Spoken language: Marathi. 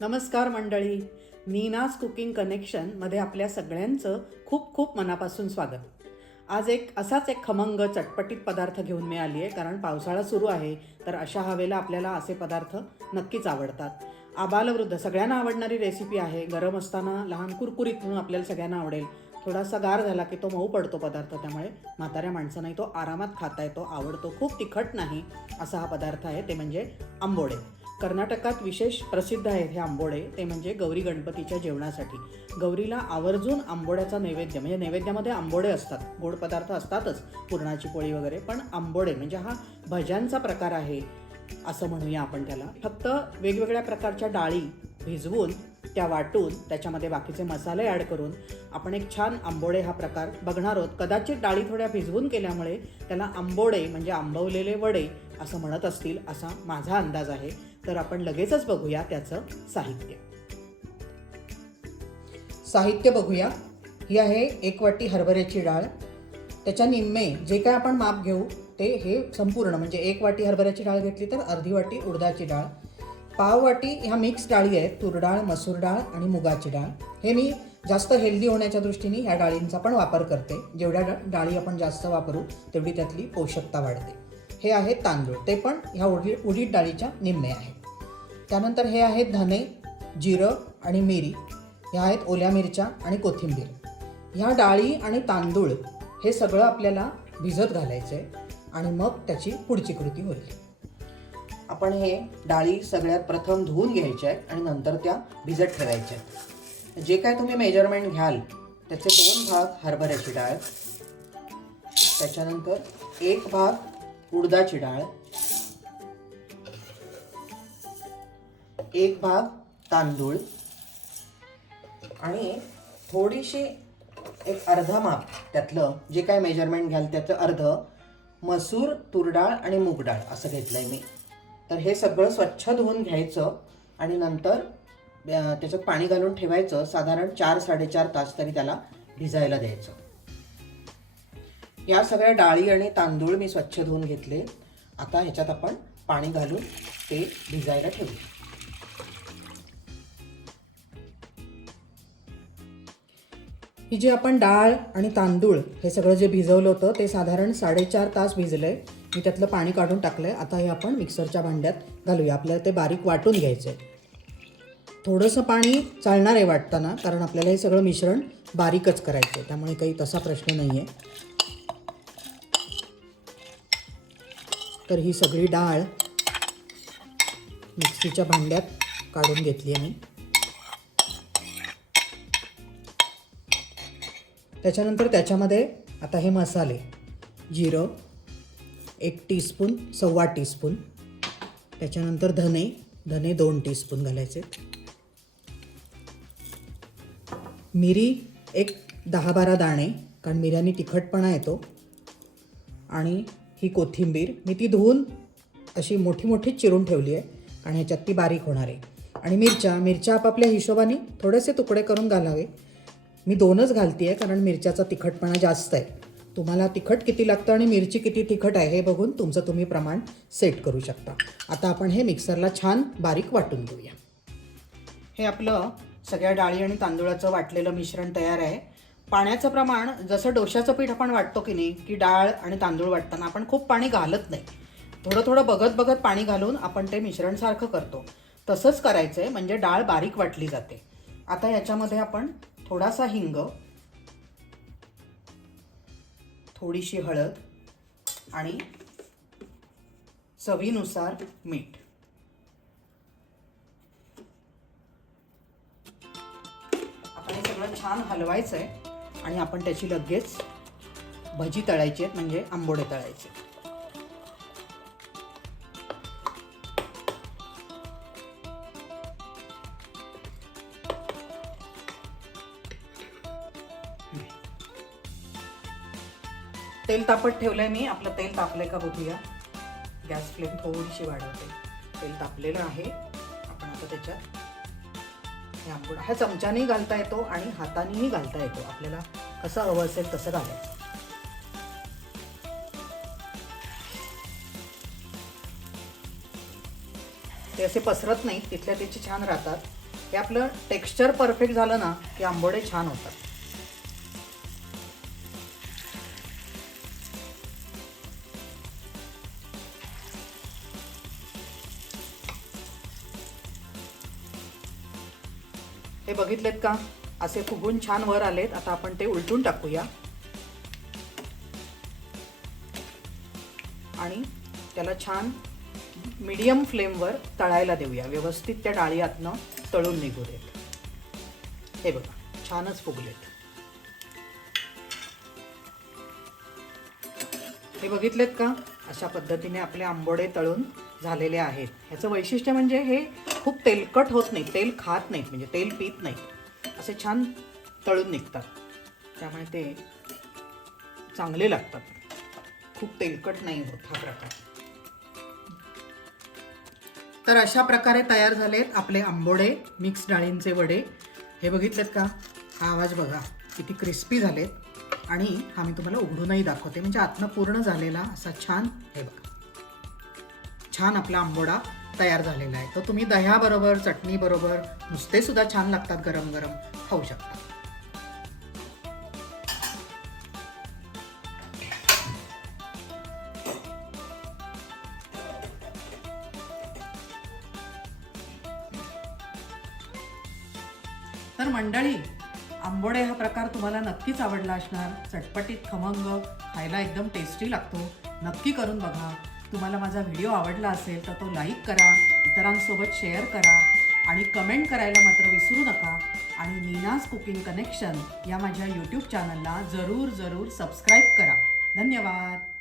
नमस्कार मंडळी, नीनाज कुकिंग कनेक्शनमध्ये आपल्या सगळ्यांचं खूप खूप मनापासून स्वागत. आज असाच एक खमंग चटपटीत पदार्थ घेऊन मी आली आहे, कारण पावसाळा सुरू आहे. तर अशा हवेला आपल्याला असे पदार्थ नक्कीच आवडतात. आबालवृद्ध सगळ्यांना आवडणारी रेसिपी आहे. गरम असताना लहान कुरकुरीत म्हणून आपल्याला सगळ्यांना आवडेल. थोडासा गार झाला की तो मऊ पडतो पदार्थ, त्यामुळे म्हाताऱ्या माणसांनाही तो आरामात खाता येतो, आवडतो. खूप तिखट नाही असा हा पदार्थ आहे, ते म्हणजे आंबोडे. कर्नाटकात विशेष प्रसिद्ध आहेत हे आंबोडे. ते म्हणजे गौरी गणपतीच्या जेवणासाठी गौरीला आवर्जून आंबोड्याचा नैवेद्य, म्हणजे नैवेद्यामध्ये आंबोडे असतात, गोड पदार्थ असतातच, पुरणाची पोळी वगैरे, पण आंबोडे म्हणजे हा भज्यांचा प्रकार आहे असं म्हणूया आपण त्याला. फक्त वेगवेगळ्या प्रकारच्या डाळी भिजवून त्या वाटून त्याच्यामध्ये बाकीचे मसाले ॲड करून आपण एक छान आंबोडे हा प्रकार बघणार आहोत. कदाचित डाळी थोड्या भिजवून केल्यामुळे त्याला आंबोडे म्हणजे आंबवलेले वडे असं म्हणत असतील, असा माझा अंदाज आहे. तर आपण लगेचच बघूया त्याचं साहित्य बघूया. ही आहे 1 वाटी हरभऱ्याची डाळ. त्याच्या निम्मे जे काय आपण माप घेऊ ते हे संपूर्ण, म्हणजे 1 वाटी हरभऱ्याची डाळ घेतली तर अर्धी वाटी उडदाची डाळ, पाव वाटी ह्या मिक्स डाळी आहेत, तूर डाळ, मसूर डाळ आणि मुगाची डाळ. हे मी जास्त हेल्दी होण्याच्या दृष्टीने ह्या डाळींचा पण वापर करते. जेवढ्या डाळी आपण जास्त वापरू तेवढी त्यातली पोषकता वाढते. हे आहेत तांदूळ, ते पण ह्या उडीद डाळीच्या निम्मे आहेत. त्यानंतर हे आहेत धने, जिरं आणि मिरी. ह्या आहेत ओल्या मिरच्या आणि कोथिंबीर. ह्या डाळी आणि तांदूळ हे सगळं आपल्याला भिजत घालायचं आहे आणि मग त्याची पुढची कृती होईल. आपण हे डाळी सगळ्यात प्रथम धुवून घ्यायच्या आहेत आणि नंतर त्या भिजत ठेवायच्या आहेत. जे काय तुम्ही मेजरमेंट घ्याल त्याचे 2 भाग हरभऱ्याची डाळ, त्याच्यानंतर 1 भाग उडदाची डाळ, 1 भाग तांदूळ आणि थोडीशी एक अर्धा माप त्यातलं जे काय मेजरमेंट घ्याल त्याचं अर्ध मसूर, तूर डाळ आणि मूग डाळ असं घेतलं आहे मी. तर हे सगळं स्वच्छ धुवून घ्यायचं आणि नंतर त्याच्यात पाणी घालून ठेवायचं. साधारण 4-4.5 तास तरी त्याला भिजायला द्यायचं. या सगळ्या डाळी आणि तांदूळ मी स्वच्छ धुवून घेतले. आता ह्याच्यात आपण पाणी घालून ते भिजायला ठेवू. ही जी आपण डाळ आणि तांदूळ हे सगळं जे भिजवलं होतं ते साधारण 4.5 तास भिजलंय. मी त्यातलं पाणी काढून टाकलंय. आता हे आपण मिक्सरच्या भांड्यात घालूया. आपल्याला ते बारीक वाटून घ्यायचं आहे. थोडंसं पाणी चालणार आहे वाटताना, कारण आपल्याला हे सगळं मिश्रण बारीकच करायचं आहे, त्यामुळे काही तसा प्रश्न नाही आहे. तर ही सगळी डाळ मिक्सीच्या भांड्यात काढून घेतली आहे मी. त्याच्यानंतर त्याच्यामध्ये आता हे मसाले, जिरं 1 टीस्पून, 1.25 टीस्पून, त्याच्यानंतर धने 2 टीस्पून घालायचे, मिरी एक 10-12 दाणे, कारण मिऱ्यांनी तिखटपणा येतो, आणि ही कोथिंबीर मी ती धुवून अशी मोठी मोठी चिरून ठेवली आहे, कारण ह्याच्यात ती बारीक होणार आहे. आणि मिरच्या आपापल्या हिशोबाने थोडेसे तुकडे करून घालावे. मी 2च घालते आहे, कारण मिरच्याचा तिखटपणा जास्त आहे. तुम्हाला तिखट किती लागतं आणि मिरची किती तिखट आहे हे बघून तुमचं तुम्ही प्रमाण सेट करू शकता. आता आपण हे मिक्सरला छान बारीक वाटून घेऊया. हे आपलं सगळ्या डाळी आणि तांदूळाचं वाटलेलं मिश्रण तयार आहे. पाण्याचं प्रमाण जसं डोश्याचं पीठ आपण वाटतो की नाही, की डाळ आणि तांदूळ वाटताना आपण खूप पाणी घालत नाही, थोडं थोडं बघत बघत पाणी घालून आपण ते मिश्रण सारखं करतो. तसंच करायचं आहे, म्हणजे डाळ बारीक वाटली जाते. आता याच्यामध्ये आपण थोडासा हिंग, थोडीशी हळद आणि चवीनुसार मीठ. आता हे सगळं छान हलवायचं आहे आणि आपण त्याची लगेच भजी तळायची आहेत, म्हणजे आंबोडे तळायचे. तेल तापत ठेवलंय मी. आपलं तेल तापलंय का बघूया. गॅस फ्लेम थोडीशी वाढवते. तेल तापलेलं आहे. आपण आता त्याच्यात हे आंबोडा ह्या चमच्यानेही घालता येतो आणि हातानेही घालता येतो, आपल्याला कसं हवं असेल तसं घालायचं. ते असे पसरत नाहीत, तिथल्या त्याचे छान राहतात. हे आपलं टेक्स्चर परफेक्ट झालं ना की आंबोडे छान होतात. हे बघितलेत का, असे फुगून छान वर आलेत. आता आपण ते उलटून टाकूया आणि त्याला छान मीडियम फ्लेमवर तळायला देऊया. व्यवस्थित त्या डाळी आतनं तळून निघू देत. हे बघा छानच फुगलेत. हे बघितलेत का, अशा पद्धतीने आपले आंबोडे तळून झालेले आहेत. ह्याचं वैशिष्ट्य म्हणजे हे खूप तेलकट होत नाही, तेल खात नाहीत, म्हणजे तेल पीत नाहीत, असे छान तळून निघतात. त्यामुळे ते चांगले लागतात. खूप तेलकट नाही होत हा प्रकार. तर अशा प्रकारे तयार झालेत आपले आंबोडे मिक्स डाळींचे वडे. हे बघितलेत का, हा आवाज बघा किती क्रिस्पी झालेत. आणि हा मी तुम्हाला उघडूनही दाखवते, म्हणजे आतनं पूर्ण झालेला असा छान, हे बघा छान आपला आंबोडा तयार झालेला आहे. तो तुम्ही दह्याबरोबर, चटणीबरोबर, नुसते सुद्धा छान लागतात, गरम गरम खाऊ शकता. तर मंडळी, आंबोडे हा प्रकार तुम्हाला नक्कीच आवडला असणार. चटपटीत, खमंग, खायला एकदम टेस्टी लागतो. नक्की करून बघा. तुम्हाला माझा व्हिडिओ आवडला असेल तर तो लाईक करा, इतरांसोबत शेअर करा आणि कमेंट करायला मात्र विसरू नका. आणि नीनाज कुकिंग कनेक्शन या माझ्या यूट्यूब चॅनलला जरूर सबस्क्राईब करा. धन्यवाद.